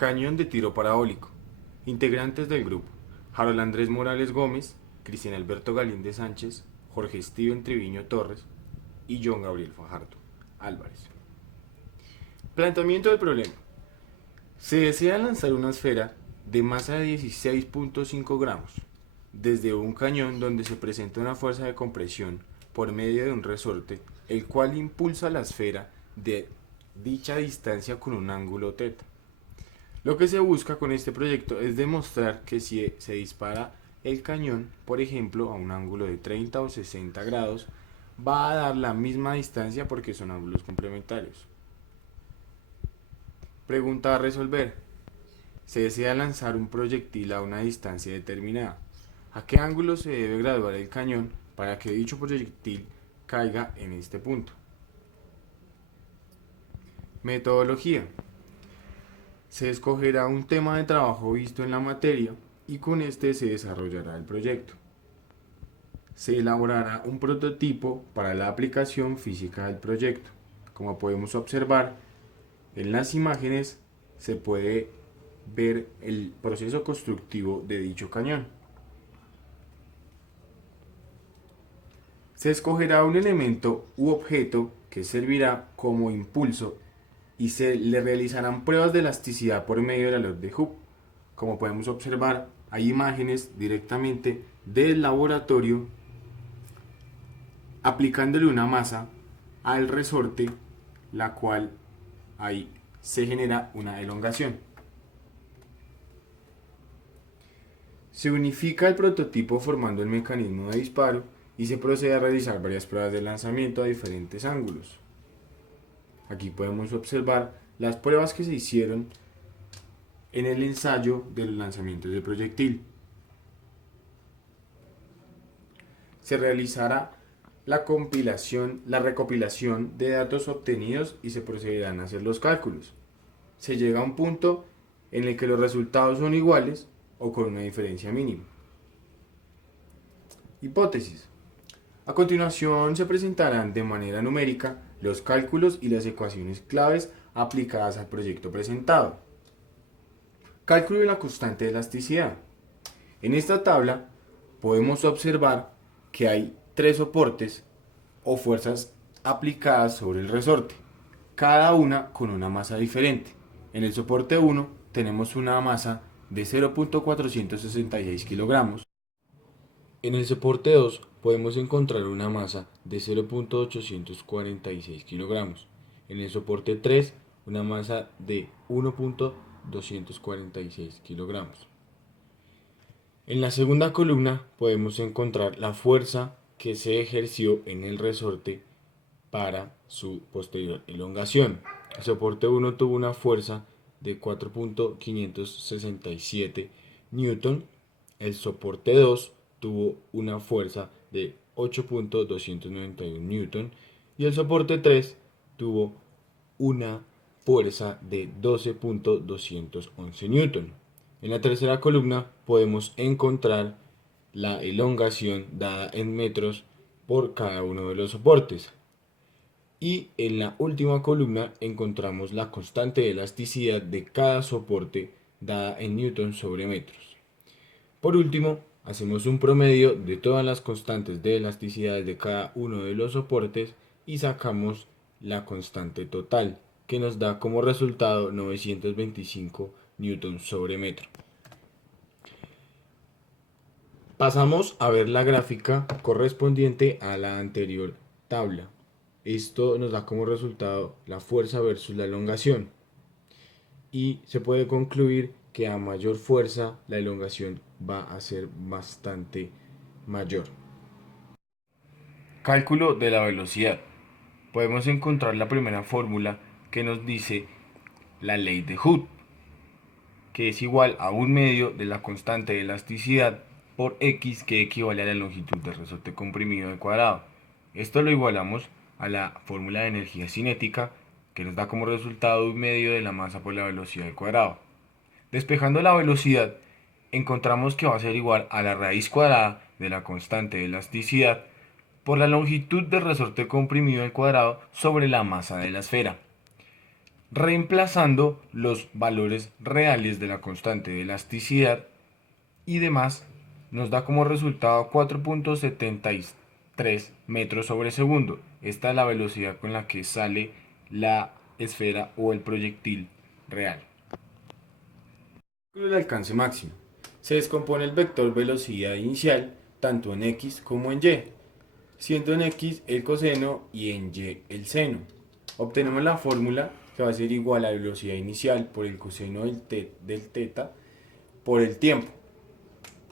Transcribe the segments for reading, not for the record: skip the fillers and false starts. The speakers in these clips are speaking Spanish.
Cañón de tiro parabólico. Integrantes del grupo: Harold Andrés Morales Gómez, Cristian Alberto Galíndez Sánchez, Jorge Steven Triviño Torres y John Gabriel Fajardo Álvarez. Planteamiento del problema. Se desea lanzar una esfera de masa de 16.5 gramos desde un cañón donde se presenta una fuerza de compresión por medio de un resorte, el cual impulsa la esfera de dicha distancia con un ángulo θ. Lo que se busca con este proyecto es demostrar que si se dispara el cañón, por ejemplo, a un ángulo de 30 o 60 grados, va a dar la misma distancia porque son ángulos complementarios. Pregunta a resolver. Se desea lanzar un proyectil a una distancia determinada. ¿A qué ángulo se debe graduar el cañón para que dicho proyectil caiga en este punto? Metodología. Se escogerá un tema de trabajo visto en la materia y con este se desarrollará el proyecto. Se elaborará un prototipo para la aplicación física del proyecto. Como podemos observar en las imágenes, se puede ver el proceso constructivo de dicho cañón. Se escogerá un elemento u objeto que servirá como impulso y se le realizarán pruebas de elasticidad por medio de la luz de Hooke. Como podemos observar, hay imágenes directamente del laboratorio aplicándole una masa al resorte, la cual ahí se genera una elongación. Se unifica el prototipo formando el mecanismo de disparo y se procede a realizar varias pruebas de lanzamiento a diferentes ángulos. Aquí podemos observar las pruebas que se hicieron en el ensayo de los lanzamientos del proyectil. Se realizará la recopilación de datos obtenidos y se procederán a hacer los cálculos. Se llega a un punto en el que los resultados son iguales o con una diferencia mínima. Hipótesis. A continuación se presentarán de manera numérica los cálculos y las ecuaciones claves aplicadas al proyecto presentado. Cálculo de la constante de elasticidad. En esta tabla podemos observar que hay tres soportes o fuerzas aplicadas sobre el resorte, cada una con una masa diferente. En el soporte 1 tenemos una masa de 0.466 kilogramos. En el soporte 2 podemos encontrar una masa de 0.846 kilogramos. En el soporte 3 una masa de 1.246 kilogramos. En la segunda columna podemos encontrar la fuerza que se ejerció en el resorte para su posterior elongación. El soporte 1 tuvo una fuerza de 4.567 Newton. El soporte 2 tuvo una fuerza de 8.291 Newton y el soporte 3 tuvo una fuerza de 12.211 Newton. En la tercera columna podemos encontrar la elongación dada en metros por cada uno de los soportes. Y en la última columna encontramos la constante de elasticidad de cada soporte dada en newton sobre metros. Por último, hacemos un promedio de todas las constantes de elasticidad de cada uno de los soportes y sacamos la constante total, que nos da como resultado 925 newton sobre metro. Pasamos a ver la gráfica correspondiente a la anterior tabla. Esto nos da como resultado la fuerza versus la elongación. Y se puede concluir que a mayor fuerza la elongación va a ser bastante mayor. Cálculo de la velocidad. Podemos encontrar la primera fórmula que nos dice la ley de Hooke, que es igual a un medio de la constante de elasticidad por x, que equivale a la longitud del resorte comprimido al cuadrado. Esto lo igualamos a la fórmula de energía cinética, que nos da como resultado un medio de la masa por la velocidad al cuadrado. Despejando la velocidad, encontramos que va a ser igual a la raíz cuadrada de la constante de elasticidad por la longitud del resorte comprimido al cuadrado sobre la masa de la esfera. reemplazando los valores reales de la constante de elasticidad y demás, nos da como resultado 4.73 metros sobre segundo. Esta es la velocidad con la que sale la esfera o el proyectil real. El alcance máximo. Se descompone el vector velocidad inicial tanto en x como en y, siendo en x el coseno y en y el seno. Obtenemos la fórmula que va a ser igual a la velocidad inicial por el coseno del teta por el tiempo.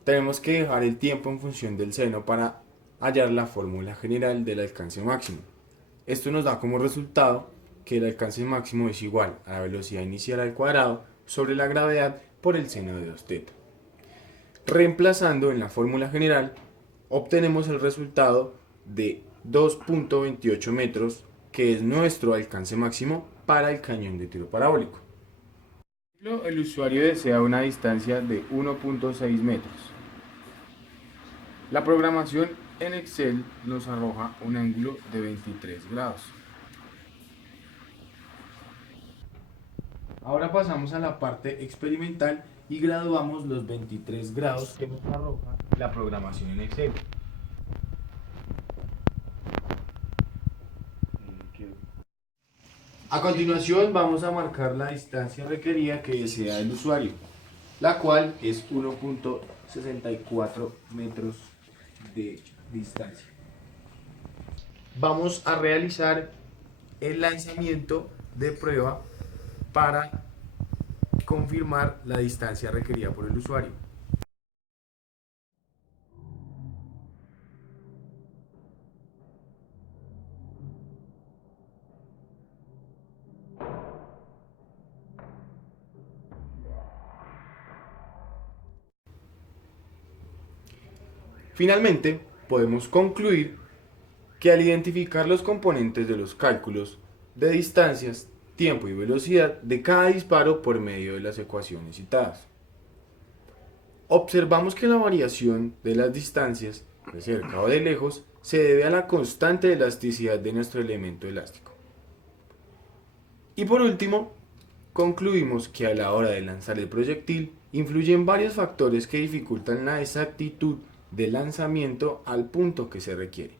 Tenemos que dejar el tiempo en función del seno para hallar la fórmula general del alcance máximo. Esto nos da como resultado que el alcance máximo es igual a la velocidad inicial al cuadrado sobre la gravedad por el seno de 2θ. Reemplazando en la fórmula general, obtenemos el resultado de 2.28 metros, que es nuestro alcance máximo para el cañón de tiro parabólico. El usuario desea una distancia de 1.6 metros. La programación en Excel nos arroja un ángulo de 23 grados. Ahora pasamos a la parte experimental y graduamos los 23 grados que nos arroja la programación en Excel. A continuación vamos a marcar la distancia requerida que desea el usuario, la cual es 1.64 metros de distancia. Vamos a realizar el lanzamiento de prueba para confirmar la distancia requerida por el usuario. Finalmente, podemos concluir que al identificar los componentes de los cálculos de distancias, tiempo y velocidad de cada disparo por medio de las ecuaciones citadas, observamos que la variación de las distancias de cerca o de lejos se debe a la constante elasticidad de nuestro elemento elástico. Y por último, concluimos que a la hora de lanzar el proyectil influyen varios factores que dificultan la exactitud del lanzamiento al punto que se requiere.